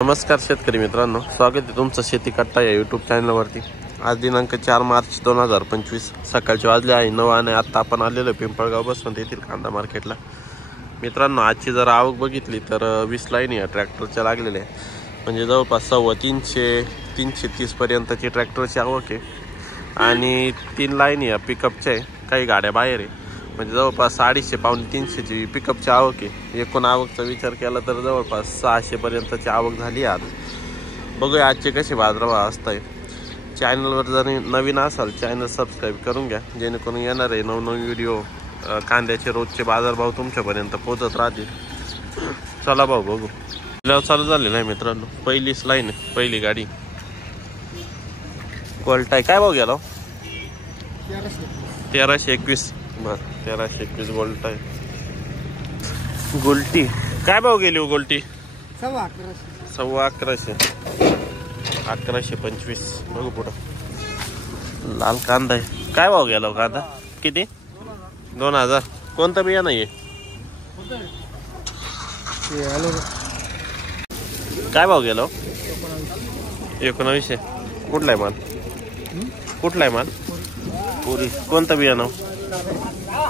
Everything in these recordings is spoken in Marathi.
नमस्कार शेतकरी मित्रांनो, स्वागत आहे तुमचं शेती कट्टा या यूट्यूब चॅनलवरती। आज दिनांक 4 मार्च 2025 सकाळचे वाजले आहे 9 आणि आता आपण आलेलो पिंपळगाव बसवंत येथील कांदा मार्केटला। मित्रांनो, आजची जर आवक बघितली तर 20 लाईन या ट्रॅक्टरच्या लागलेल्या आहे, म्हणजे जवळपास 330 पर्यंतची ट्रॅक्टरची आवक आहे आणि 3 लाईन या पिकअपच्या आहे। काही गाड्या बाहेर आहे, म्हणजे जवळपास 250-300ची पिकअपची आवक आहे। एकूण आवकचा विचार केला तर जवळपास 600 पर्यंतची आवक झाली आज। बघूया आजचे कसे बाजारभाव असतात। चॅनलवर जर नवीन असाल चॅनल सबस्क्राईब करून घ्या, जेणेकरून येणार आहे नवनवीन व्हिडिओ कांद्याचे रोजचे बाजारभाव तुमच्यापर्यंत पोहोचत राहतील। चला भाऊ बघू। चालू झालेलं आहे मित्रांनो, पहिलीच लाईन आहे, पहिली गाडी क्वालिटी काय भाव गेला? 1321। बरं, 1321 गोल्ट आहे। गोल्टी काय भाव गेली हो? गोल्टी 1125। 1125 बघू पुढं। लाल कांदा आहे, काय भाव गेला कांदा? किती? 2000। कोणता बिया नाही आहे? काय भाव गेला? 1900। कुठला आहे माल? कुठला आहे माल? पुरी। कोणता बिया नाव?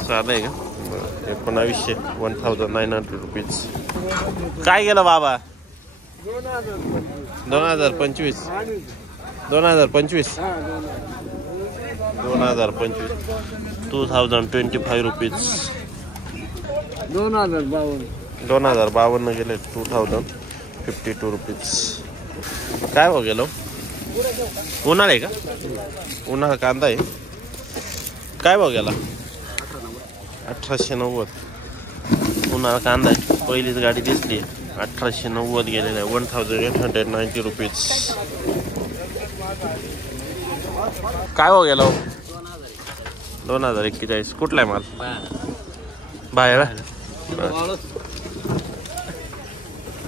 साधा आहे का? 1900। 1900 रुपीज। काय गेलं बाबा? 2025। 2025 2025 रुपीज। 2052 गेले। 2052 रुपीज। काय हो गेलो? उन्हाळा आहे का? उन्हाळा कांदा आहे। काय भाव गेला? 1890। उन्हाळा कांदा आहे, पहिलीच गाडी दिसली। 1890 गेलेला आहे। 1890 रुपीज। काय भाव गेला? 2041। कुठला आहे माल? बाहेर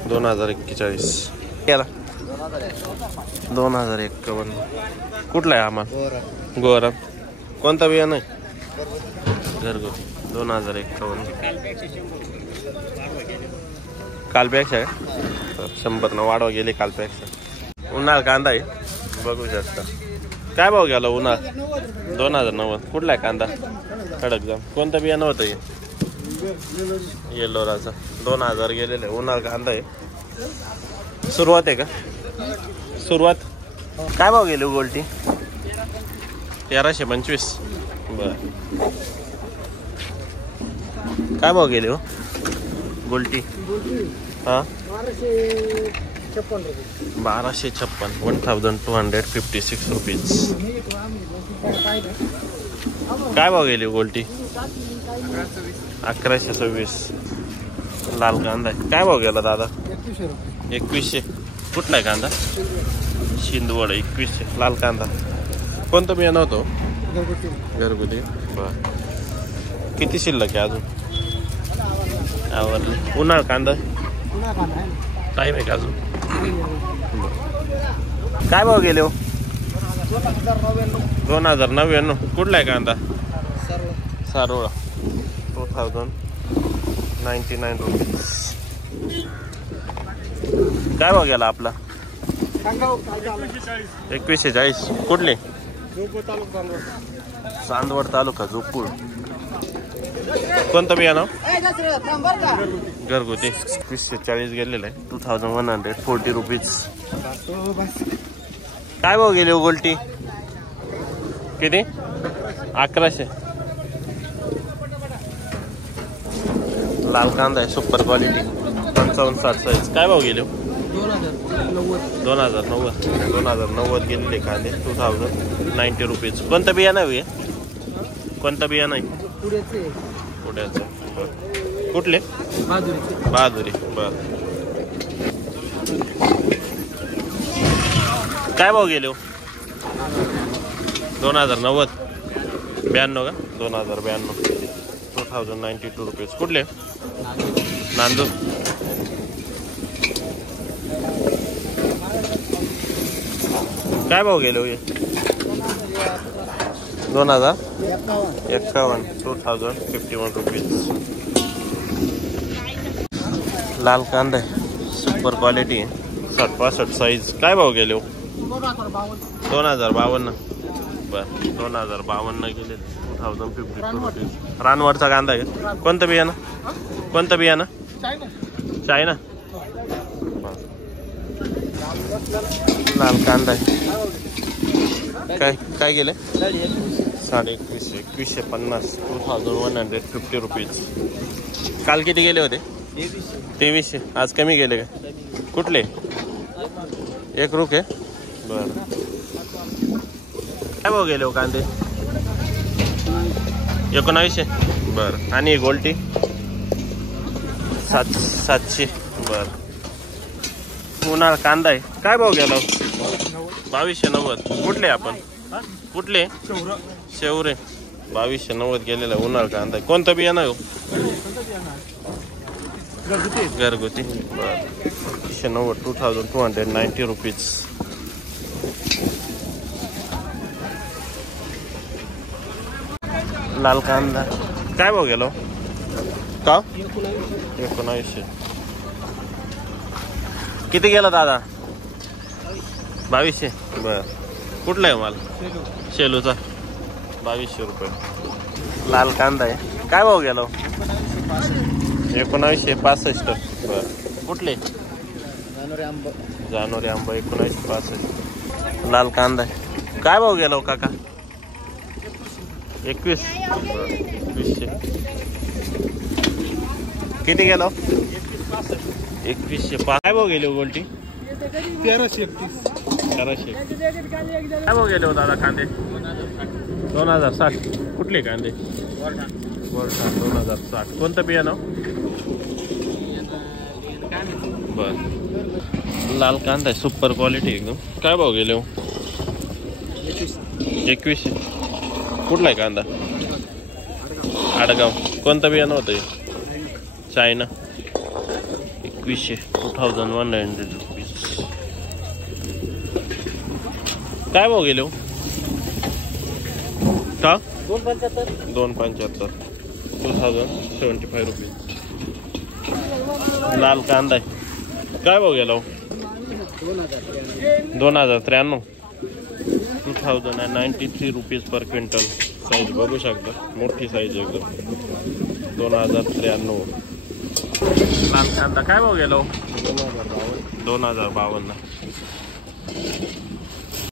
2041 गेला। 2051। कुठला आहे हा माल? गोरा। कोणता बिया नाही? घरगुती। 2051। कालपेक्षा 100 वाढवा गेले कालपेक्षा। उन्हाळा कांदा आहे, बघू शकता। काय भाव गेला उन्हाळा? 2090। कुठला आहे कांदा? खडक जाम। कोणता बिया नव्हतं? येल्लोराचा। 2000 गेलेलं आहे। उन्हाळा कांदा आहे। सुरुवात आहे का? सुरुवात। काय भाव गेले गोल्टी? 1325। बर, काय भाव गेले हो गोल्टी? हा 1256। 1256 रुपीज। काय भाव गेले गोल्टी? 1126। लाल कांदा आहे। काय भाव गेला दादा? 2100। कुठला आहे कांदा? शिंदवड। 2100 लाल कांदा। कोणतं बिया नव्हतं? घरगुती। बर, किती शिल्लक आहे अजून? आवरले। उन्हाळा कांदा टाईम आहे का अजून? काय भाव गेले हो? 2099। कुठला आहे कांदा? सारोळा। 2099 रुपीज। काय भाव गेला आपला? 2140। कुठले? चांदवड तालुका जोपूर। कोणतं बिया नाव? घरगुती। 2140 गेलेलं आहे। 2140 रुपीज। काय भाव गेले हो गोल्टी? किती? 1100। लाल कांदा आहे, सुपर क्वालिटी। 55-60 साईज। काय भाव गेले? 2090 गेलेले कांदे। 2090 रुपीज। कोणतं बिया नाही? कोणता बिया नाही? पुढ्याचं। कुठले? बहादुरी। बर, काय भाव गेले हो? 2090। 92 का? 2092। 2092 रुपीज। कुठले? नांदूर। काय भाव गेले हो? 2051। 2051 रुपीज। लाल कांदा है, सुपर क्वालिटी है, 64-65 साईज. काय भाव गेले हो? 2052. बरं 2052 गेले. 2052 रुपीज. रानवरचा कांदा आहे. कोणतं बियाणं? कोणतं बियाणं? चायना. लाल कांदा आहे. काय काय गेले? 2150. 2150 रुपीज. काल किती गेले होते? 2300. आज कमी गेले का? कुठले? एक रुक आहे. बरं काय भाव गेले हो कांदे? 1900. बरं आणि गोल्टी 700. बरं उन्हाळा कांदा आहे. काय भाव गेला? 2290. कुठले आपण? कुठले? शेवरे. 2290 गेलेला उन्हाळा कांदा. कोणतं बियाणं हो? घरगुती. बरं 2290. 2290 रुपीज. लाल कांदा काय भाव गेलो? का 1900. किती गेला दादा? 2200. बर कुठला आहे माल? शेलूचा. 2200 रुपये. लाल कांदा आहे. काय भाव गेलो? 1965. बर कुठले? जानोरी आंबा 1965. लाल कांदा आहे. काय भाव गेलो काका? 21. 2100. किती गेलो? 2100. काय भाव गेले गोल्टी? 1331. 1300. काय भाव गेले हो दादा कांदे? 2060. कुठले कांदे? वर्षा 2060. कोणतं बियाणं? बर लाल कांदा आहे. सुपर क्वालिटी एकदम. काय भाव गेले हो? 2100. कुठला आहे कांदा? आडगाव. कोणतं बियाणं होतं? चायना. 2100. 2100 रुपीज. काय भाव गेले हो? का 275. 2075 रुपीज. लाल कांदा आहे. काय भाव गेला हो? 2093. 2093 रुपीज पर क्विंटल. साईज बघू शकता. मोठी साईज एकदम. 2093. लाल कांदा काय भाव गेलो? 2052.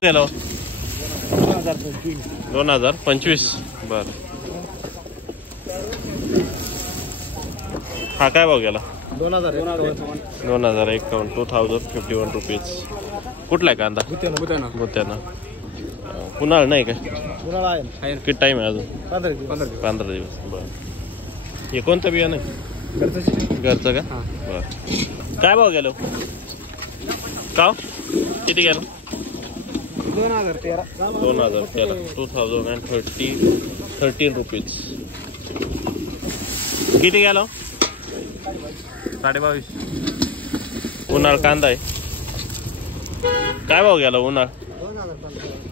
गेलो 2025. बर हा काय भाव गेला? 2051. 2051 रुपीज. कुठला आहे कांदा? भुत्याना. उन्हाळा नाही का? किती टाइम आहे अजून? 15 दिवस. बर हे कोणतं बियाणं आहे? घरचं का? बर काय भाव गेलो? का किती गेलो? 2013. 2013 रुपीज. किती गेलो? 22.5. उन्हाळा कांदा आहे. काय भाव गेला उन्हाळा?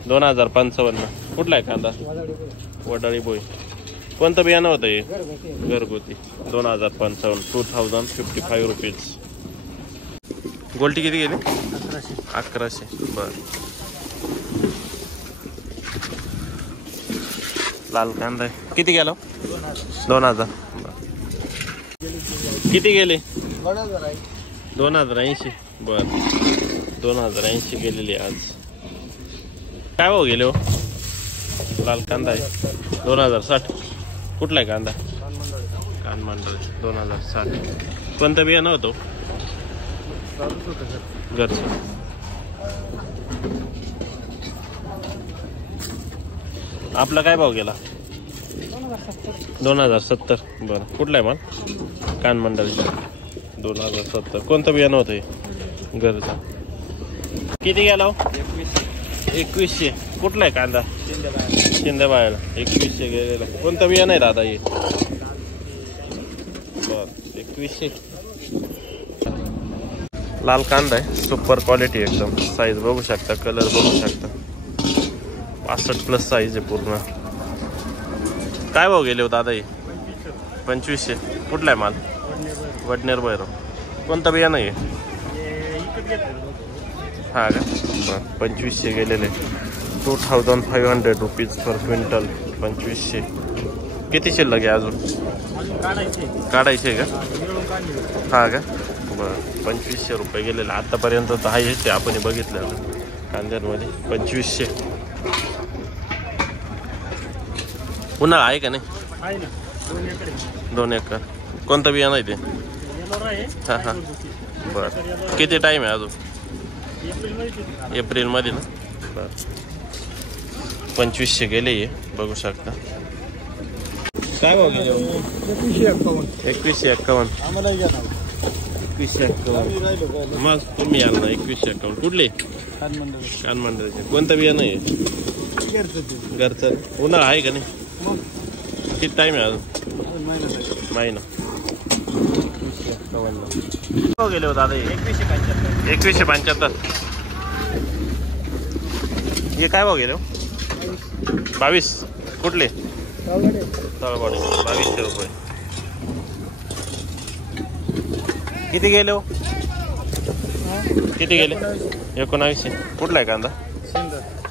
2055. कुठला आहे कांदा? वडाळी बोई. कोणतं बियाणं होतं हे? घरगुती. 2055. 2055 रुपीज. गोल्टी किती गेली? 1100. बर लाल कांदा आहे. किती गेलो? 2000. किती गेले? 2080. बर 2080 गेलेली आज. काय भाव गेले हो? लाल कांदा आहे. 2060. कुठला आहे कांदा? कानमंडळ. 2060. कोणतं बियाणं होतं? घरचं. आपला काय भाव गेला? 2070. बरं कुठला आहे माल? कानमंडळ. 2070. कोणतं बियाणं होतं हे? घरचं. किती गेला? 2100. कुठला आहे कांदा? शिंदे बाळाला. 2100 गेलेला. कोणतं बियाणं आहे दादा हे? बर 2100. लाल कांदा आहे. सुपर क्वालिटी एकदम. साईज बघू शकता. कलर बघू शकता. 65+ साईज आहे पूर्ण. काय भाव गेले हो दादा हे? 2500. कुठला आहे माल? वडनेर भैरव. कोणतं बियाणं आहे? हा का बरं 2500 गेलेले 2500 रुपीज पर क्विंटल 2500. किती शिल्लक आहे अजून काढायचे का हा का बरं 2500 रुपये गेलेले आतापर्यंत. तर हा येते आपण बघितलं कांद्यांमध्ये 2500. उन्हाळा आहे का नाही 2 एकर कोणतं बियाणं आहे ते हां हां बरं किती टाईम आहे अजून एप्रिलमध्ये ना बरं 2500 गेले आहे बघू शकता. काय भाव गेले 2151 आम्हाला 2151 मग तुम्ही याल ना 2151 कुठले कानमंडळाचे कोणतं बियाणं आहे घरचं. उन्हाळा आहे का नाही किती टाईम आहे अजून महिना. भाव गेले हो दादा 2175 हे काय भाव गेले हो 22 कुठले तळवाडी 2200 रुपये. किती गेले हो किती गेले 1900 कुठला आहे कांदा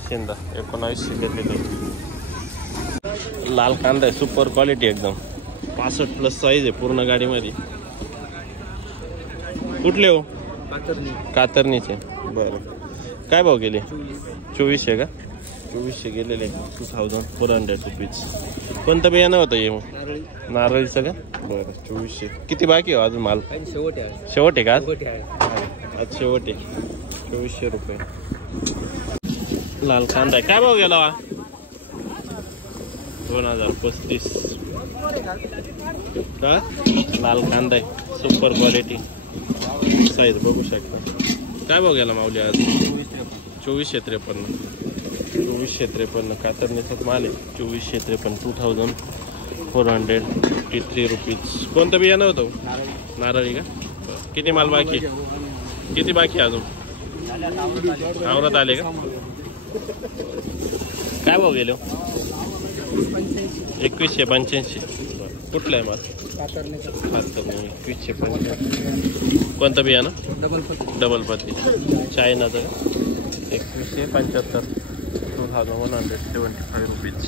शिंदा 1900 घेतलेले. लाल कांदा आहे सुपर क्वालिटी एकदम 65+ साईज आहे पूर्ण गाडीमध्ये. कुठले हो कातरणीचे बरं काय भाव गेले 2400 का 2400 गेलेले 2400 रुपीज. कोणतं बियाणं होतं हे मग नारळीचं का बरं 2400. किती बाकी हो अजून माल शेवट आहे का आज शेवट आहे 2400 रुपये. लाल कांदा आहे काय भाव गेला वा 2035 का लाल कांदा आहे सुपर क्वालिटी साईज बघू शकता. काय भाव गेला माऊली आज 2453 कातरणीचाच माल आहे 2453 2453 रुपीज. कोणतं बियाणं होतं नारळी का किती माल बाकी किती बाकी अजून आवरात आले का काय भाव गेले 2185 कुठला आहे माल कातरणी 2185. कोणतं बियाणं डबल पत्ती चायनाचं 2175 2175 रुपीज.